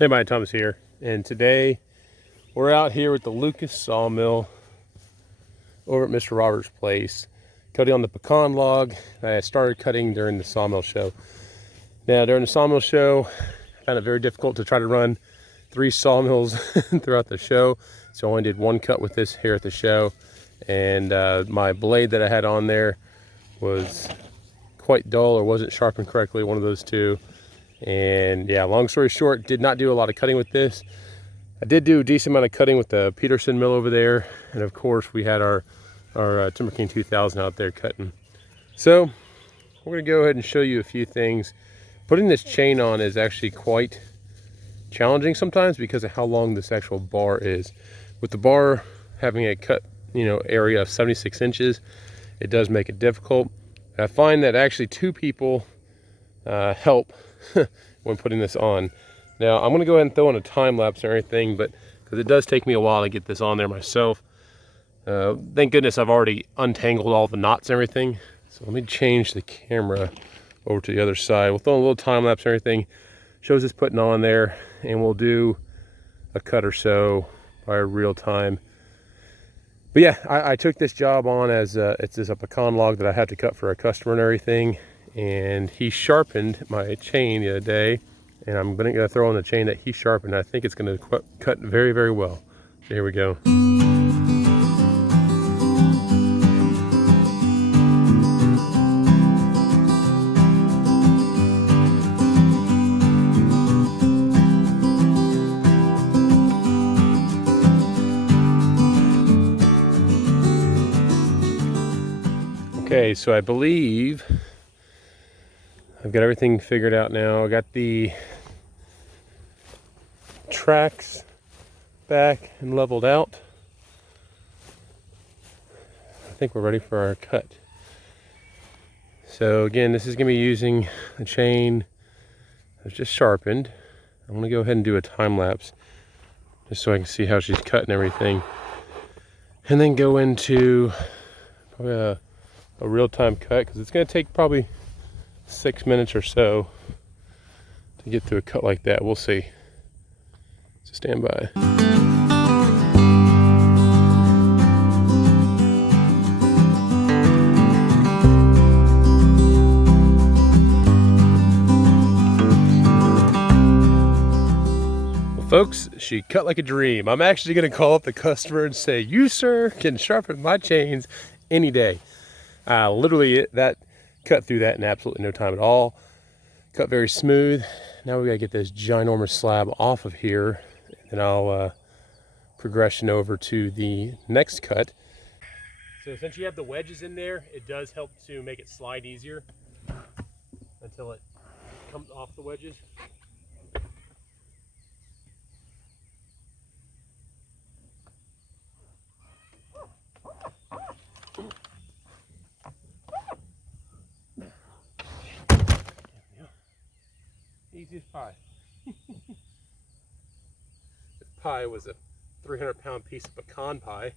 Hey, everybody, Thomas here, and today we're out here with the Lucas Sawmill over at Mr. Roberts' place, cutting on the pecan log that I started cutting during the Sawmill show. Now, during the Sawmill show, I found it very difficult to try to run 3 sawmills throughout the show, so I only did 1 cut with this here at the show, and my blade that I had on there was quite dull or wasn't sharpened correctly, one of those two. And yeah, long story short, did not do a lot of cutting with this. I did do a decent amount of cutting with the Peterson mill over there, and of course we had our Timber King 2000 out there cutting. So we're going to go ahead and show you a few things. Putting this chain on is actually quite challenging sometimes because of how long this actual bar is. With the bar having a cut area of 76 inches, it does make it difficult. And I find that actually 2 people help when putting this on. Now I'm going to go ahead and throw in a time lapse and everything, but because it does take me a while to get this on there myself. Thank goodness I've already untangled all the knots and everything. So let me change the camera over to the other side. We'll throw in a little time lapse and everything. Shows us putting on there, and we'll do a cut or so by real time. But yeah, I took this job on as it's just a pecan log that I had to cut for a customer and everything. And he sharpened my chain the other day, and I'm going to throw on the chain that he sharpened. I think it's going to cut very, very well. So here we go. Okay, so I believe I've got everything figured out now. I got the tracks back and leveled out. I think we're ready for our cut. So again, this is going to be using a chain that's just sharpened. I'm going to go ahead and do a time lapse just so I can see how she's cutting everything. And then go into probably a real-time cut, because it's going to take probably 6 minutes or so to get to a cut like that. We'll see. So stand by. Well, folks, she cut like a dream. I'm actually going to call up the customer and say, "You, sir, can sharpen my chains any day." Literally, that cut through that in absolutely no time at all. Cut very smooth. Now we gotta get this ginormous slab off of here, and I'll progression over to the next cut. So since you have the wedges in there, it does help to make it slide easier until it comes off the wedges. Easy as pie. If pie was a 300-pound piece of pecan pie.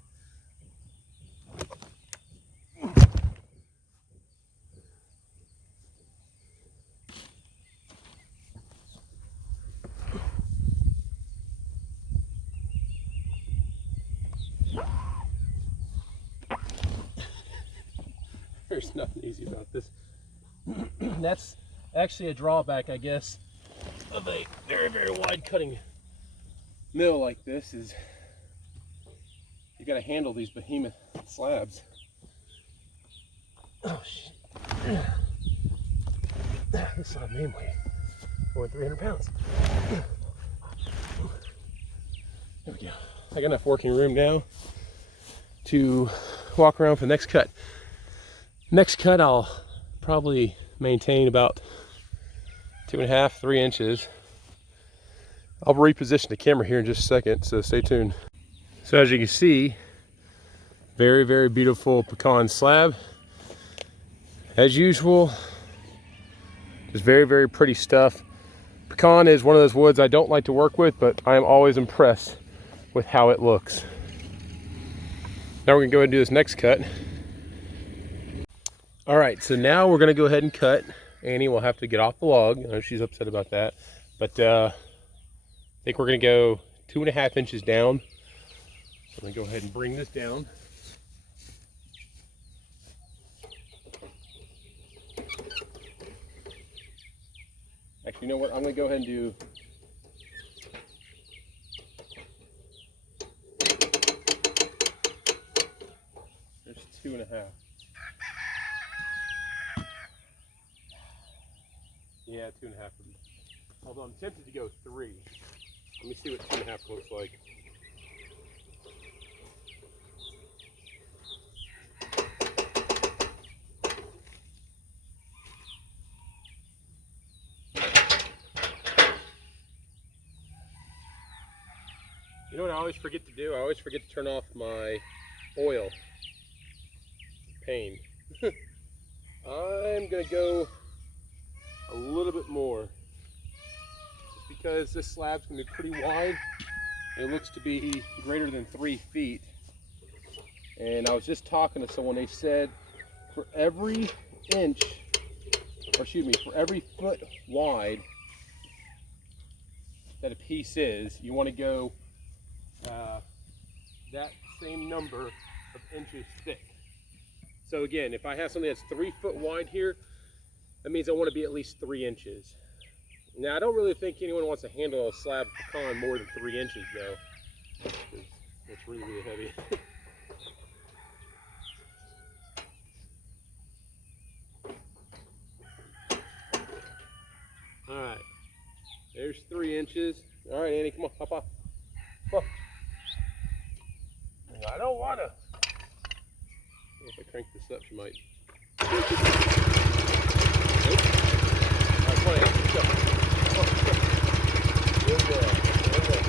There's nothing easy about this. That's actually a drawback, I guess, of a very, very wide cutting mill like this, is you got to handle these behemoth slabs. Oh shit! This slab may weigh more than 300 pounds. There we go. I got enough working room now to walk around for the next cut. Next cut, I'll probably maintain about 2.5 to 3 inches. I'll reposition the camera here in just a second, so stay tuned. So as you can see, very, very beautiful pecan slab. As usual, just very, very pretty stuff. Pecan is one of those woods I don't like to work with, but I am always impressed with how it looks. Now we're gonna go ahead and do this next cut. All right, so now we're gonna go ahead and cut. Annie will have to get off the log. I know she's upset about that, but think we're gonna go 2.5 inches down. So I'm gonna go ahead and bring this down. Actually, you know what? I'm gonna go ahead and do there's 2.5. Yeah, 2.5. Although I'm tempted to go 3. Let me see what 2.5 looks like. You know what I always forget to do? I always forget to turn off my oil pane. I'm gonna go a little bit more, just because this slab's gonna be pretty wide. It looks to be greater than 3 feet. And I was just talking to someone, they said for every inch, or excuse me, for every foot wide that a piece is, you want to go that same number of inches thick. So again, if I have something that's 3 foot wide here, that means I want to be at least 3 inches. Now, I don't really think anyone wants to handle a slab pecan more than 3 inches though, because it's really, really heavy. All right, there's 3 inches. All right, Annie, come on, hop off. Come on. I don't want to. If I crank this up, she might. Nope. All right, come on, Annie, let's go. Come on, let's go. Good girl. Good girl.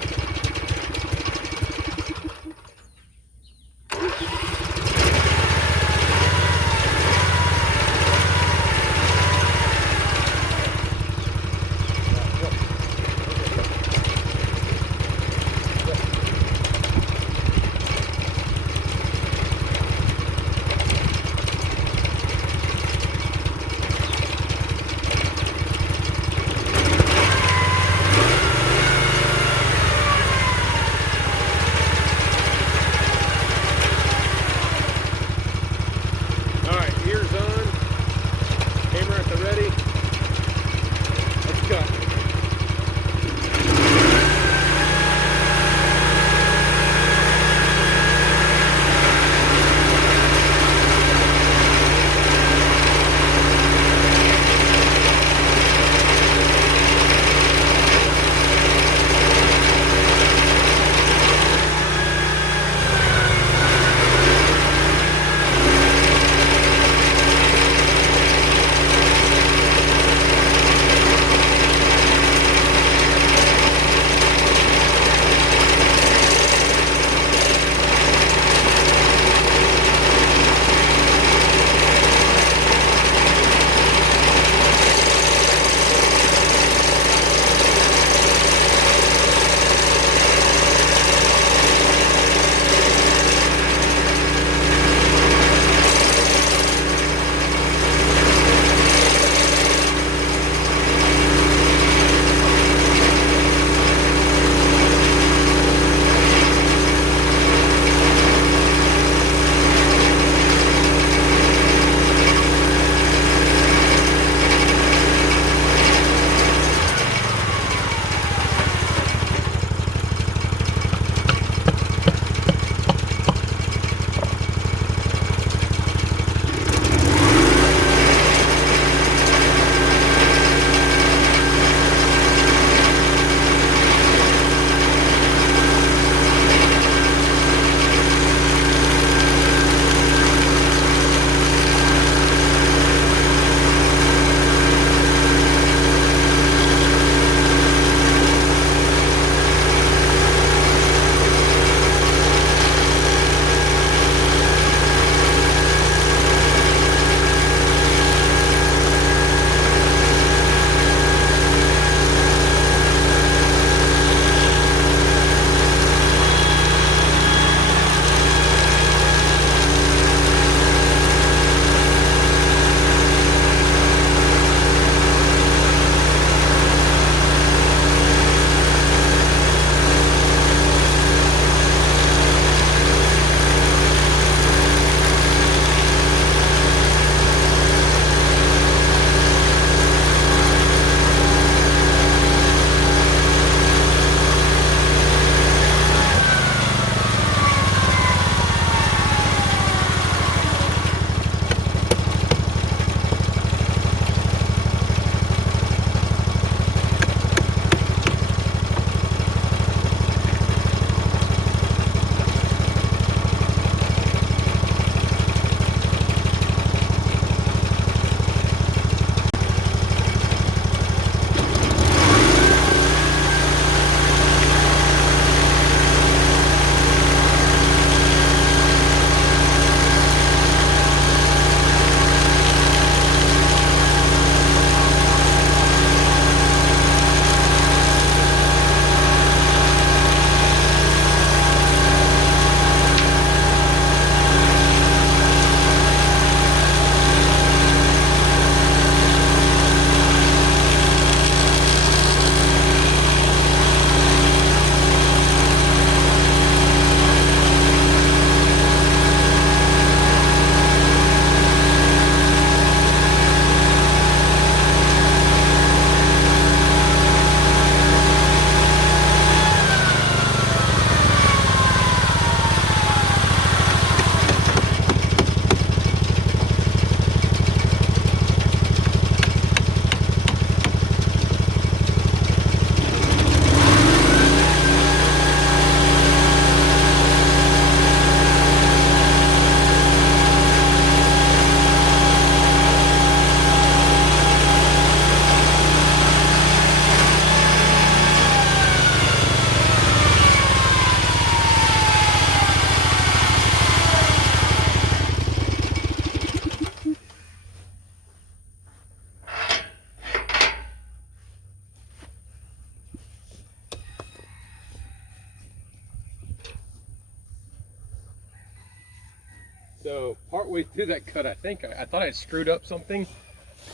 So partway through that cut, I think I thought I had screwed up something,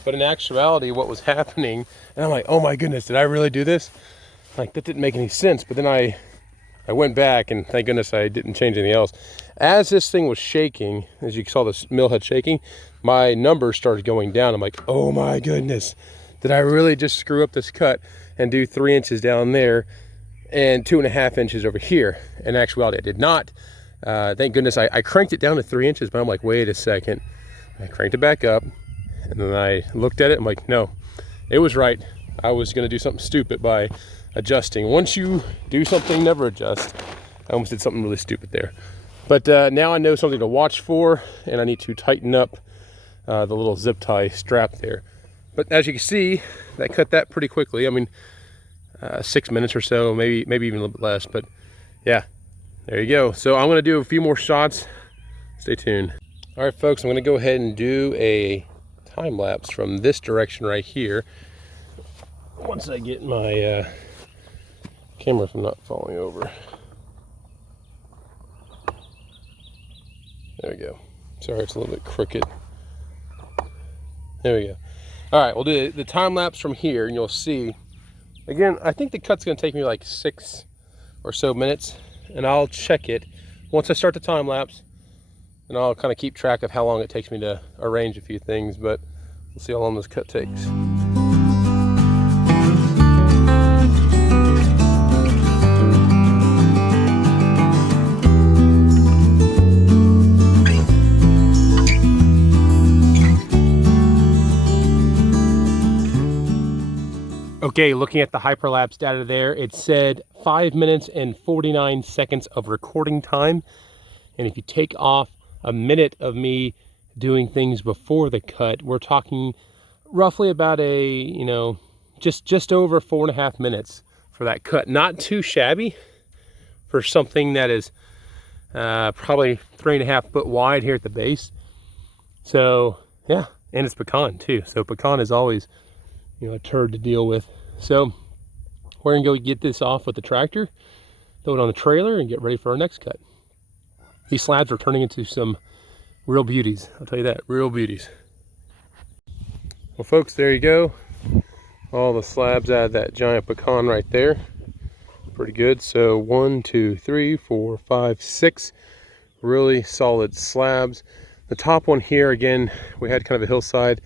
but in actuality what was happening, and I'm like, oh my goodness, did I really do this? Like, that didn't make any sense. But then I went back, and thank goodness I didn't change anything else. As this thing was shaking, as you saw the mill head shaking, my numbers started going down. I'm like, oh my goodness, did I really just screw up this cut and do 3 inches down there and 2.5 inches over here? In actuality, I did not. Thank goodness I cranked it down to 3 inches, but I'm like, wait a second. I cranked it back up, and then I looked at it. I'm like, no, it was right. I was going to do something stupid by adjusting. Once you do something, never adjust. I almost did something really stupid there. But now I know something to watch for, and I need to tighten up the little zip tie strap there. But as you can see, I cut that pretty quickly. I mean, 6 minutes or so, maybe even a little bit less. But yeah, there you go. So I'm going to do a few more shots. Stay tuned. All right, folks, I'm going to go ahead and do a time lapse from this direction right here. Once I get my camera from not falling over. There we go. Sorry, it's a little bit crooked. There we go. All right, we'll do the time lapse from here, and you'll see. Again, I think the cut's going to take me like 6 or so minutes, and I'll check it once I start the time lapse, and I'll kind of keep track of how long it takes me to arrange a few things, but we'll see how long this cut takes. Okay, looking at the hyperlapse data there, it said 5 minutes and 49 seconds of recording time. And if you take off a minute of me doing things before the cut, we're talking roughly about just over 4.5 minutes for that cut. Not too shabby for something that is probably 3.5 foot wide here at the base. So yeah, and it's pecan too. So pecan is always, a turd to deal with. So we're gonna go get this off with the tractor, throw it on the trailer, and get ready for our next cut. These slabs are turning into some real beauties. I'll tell you that, real beauties. Well, folks, there you go. All the slabs out of that giant pecan right there. Pretty good. So 1, 2, 3, 4, 5, 6 really solid slabs. The top one here, again, we had kind of a hillside.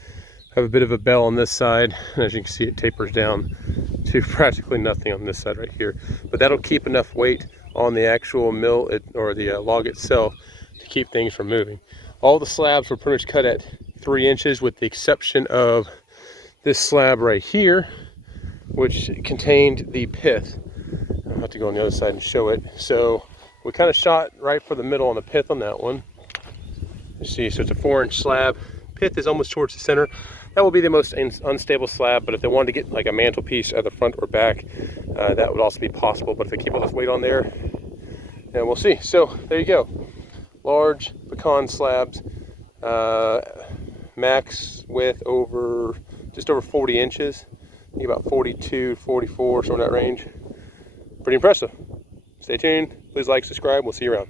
Have a bit of a bell on this side, and as you can see, it tapers down to practically nothing on this side right here. But that'll keep enough weight on the actual mill or the log itself to keep things from moving. All the slabs were pretty much cut at 3 inches, with the exception of this slab right here, which contained the pith. I'll have to go on the other side and show it. So we kind of shot right for the middle on the pith on that one. You see, so it's a 4-inch slab. Pith is almost towards the center. That will be the most unstable slab, but if they wanted to get like a mantelpiece at the front or back, that would also be possible. But if they keep all this weight on there, and we'll see. So there you go. Large pecan slabs, max width just over 40 inches. I think about 42, 44, somewhere in that range. Pretty impressive. Stay tuned. Please like, subscribe. We'll see you around.